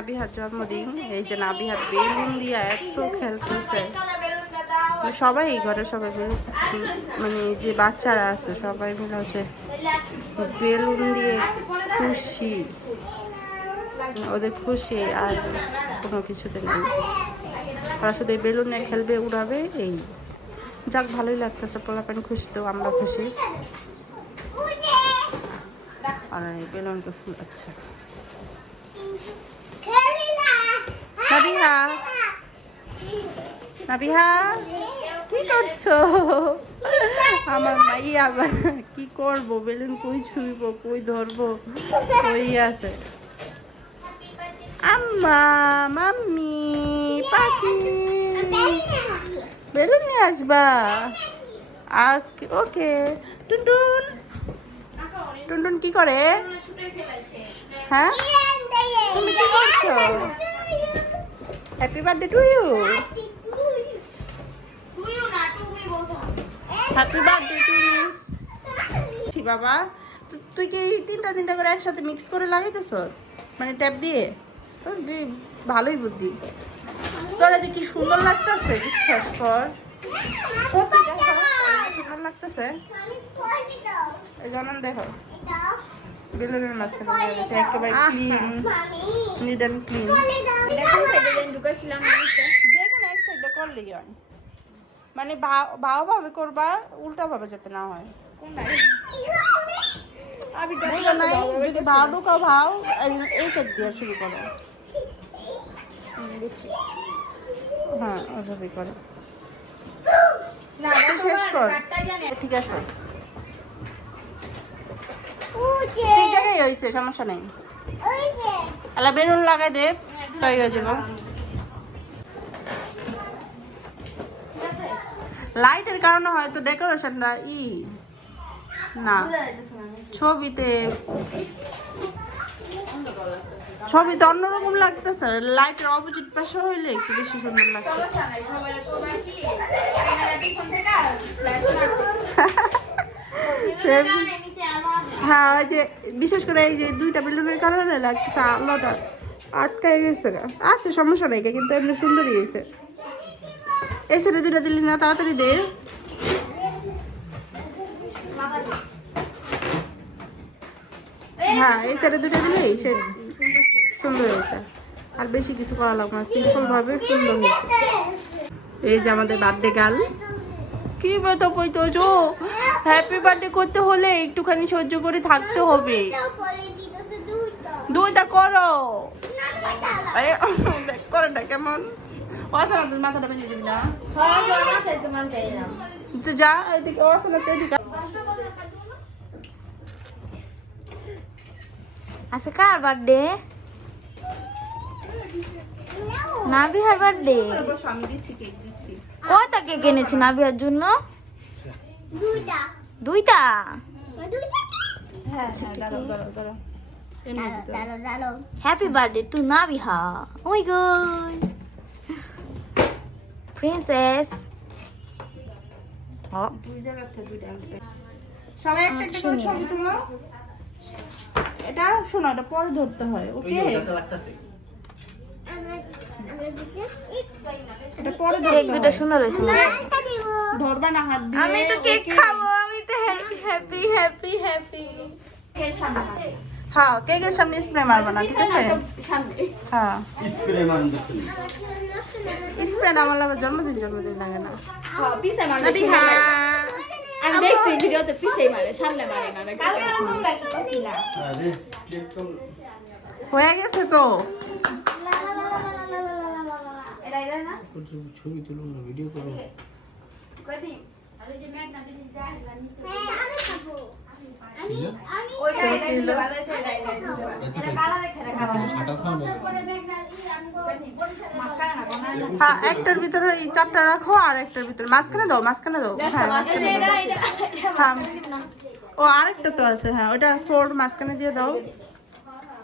নাবিহার জন্মদিন। এই যে নাবিহার বেলুন দিয়ে এত খেলতেছে, সবাই এই ঘরে সবাই মানে যে বাচ্চারা আছে সবাই মিলে হচ্ছে বেলুন দিয়ে খুশি, ওদের খুশি আর কোনো কিছুতে নেই। ওরা শুধু এই বেলুন নিয়ে খেলবে, উড়াবে, এই যাক ভালোই লাগতেছে। পোলাপান খুশি তো আমরা খুশি। আর এই বেলুনটা ফুল আচ্ছা নাবিহা, নাবিহা কি করছো? আমার মাই আবার কি করবো, বেলুন কই ছুঁইবো, কই ধরবো, কই আছে। আম্মা, মাম্মি, পাখি, বেলুন নিয়ে আসবা? ওকে। টুনটুন, টুনটুন কি করে? হ্যাঁ তুমি কি করছো? Happy birthday to you. Happy birthday to you. ঠিক বাবা, তুই কি তিনটা করে একসাথে মিক্স করে লাগাইতেছ, মানে ট্যাপ দিয়ে? তোর ভালোই বুদ্ধি। তোরা যে কি সুন্দর লাগতেছে, বিশ্বাস কর, সত্যি দেখো সুন্দর লাগতেছে। এই জন্য দেখো বেলুনের মাঝখানে একেবারে ক্লিন, নিট অ্যান্ড ক্লিন। যেখানে এক সাইডে করলেই হয়, মানে ভাও ভাবে করবা, উল্টা ভাবে যাতে না হয়। যদি ভাও ঢুকাও ভাও এই সাইড দিয়ে শুরু করো। হ্যাঁ ওইভাবে করে শেষ কর। ঠিক আছে এই জায়গায় হয়েছে, সমস্যা নেই। আলা বেলুন লাগাই দে, তাই হয়ে যাবো। লাইটের কারণে হয়তো ডেকোরেশনটা না, ছবিতে অন্যরকম লাগতেছে। লাইটের অপোজিট পাশে হইলে একটু বেশি সুন্দর লাগছে। হ্যাঁ ওই যে বিশেষ করে এই যে দুইটা বেলুনের কারণে লাগতেছে আলোটা আটকাই গেছে। আচ্ছা সমস্যা নেই, কিন্তু এমনি সুন্দরই হয়েছে। এই সাইডে দুইটা দিলি না, তাড়াতাড়ি দে। হ্যাঁ এই সাইডে দুইটা দিলে সে সুন্দর হয়েছে। আর বেশি কিছু করা লাগবে না, সিম্পল ভাবে সুন্দর হয়েছে। এই যে আমাদের বার্থডে গার্ল। কি বলতো পইতো, হ্যাপি বার্থডে করতে হলে একটুখানি সহ্য করে থাকতে হবে। দুইটা করো, করেনটা কেমন? অসানা মাথাটা বেঁচে যাবি না তো, যা এদিকে অসানা তো এদিকে। আচ্ছা কার বার্থডে? নাবিহার বার্থডে। আমি দিচ্ছি, কেক দিচ্ছি। কয়টা কেক এনেছি নাবিহার জন্য? দুইটা। হ্যাঁ দাঁড়াও দাঁড়াও। Happy birthday two Nabiha. ওই গড প্রিন্সেস। দুই জায়গা থেকে দুইটা আছে। সবাই একটা একটা করে ছবি তুলো। এটা শোনো, এটা পরে ধরতে হয়, ওকে? এটা পরে কেক ধরতে দুটো হয়। সুন্দর হয়েছে। ধরবা না হাত দিয়ে। আমি তো কেক খাবো, আমি তো হ্যাপি হ্যাপি হ্যাপি। হ্যাঁ কেকের সামনে স্প্রে মারবা না, ঠিক আছে? হ্যাঁ স্প্রে না মারলে আবার জন্মদিন লাগে না। আমি দেখছি ভিডিওতে পিছে মারে, সামনে মারে না। হয়ে গেছে তো। ছবি তুলুন না, ভিডিও করুন। হ্যাঁ একটার ভিতরে এই চারটা রাখো, আর একটার ভিতরে মাঝখানে দাও, মাঝখানে দাও। হ্যাঁ মাঝখানে দাও। হ্যাঁ ও আরেকটা তো আছে, হ্যাঁ ওটা 4 মাঝখানে দিয়ে দাও।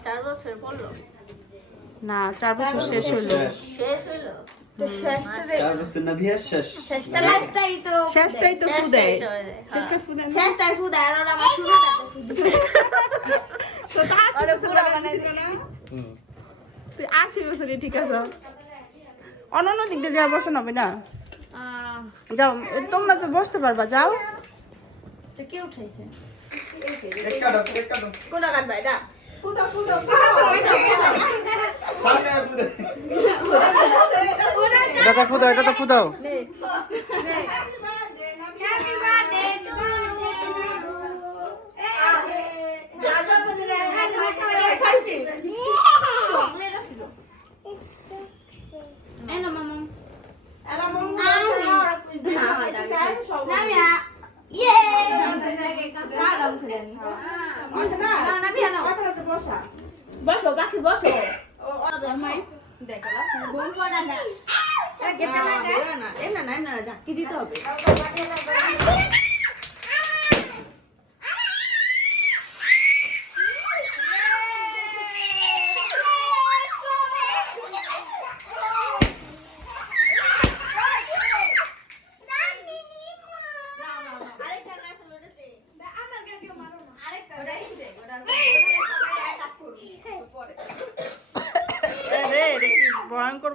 4 বছর পড়লো না 4 বছর শেষ হইলো। শেষটাই তো ফু দেয়। শেষটা ফু দেয়। তো তার শুরু ছিল না। তুই 80 বছরই ঠিক আছে অন্য দিক দিয়ে যাওয়া বসে হবে না যাও তোমরা তো বসতে পারবা যাও কে উঠাইছে কোনটা কাটবা এটা এটা ফুদাও এটা তো ফুদাও বসো কাকি বসো কি দিতে হবে রে রে কি ভয়ঙ্কর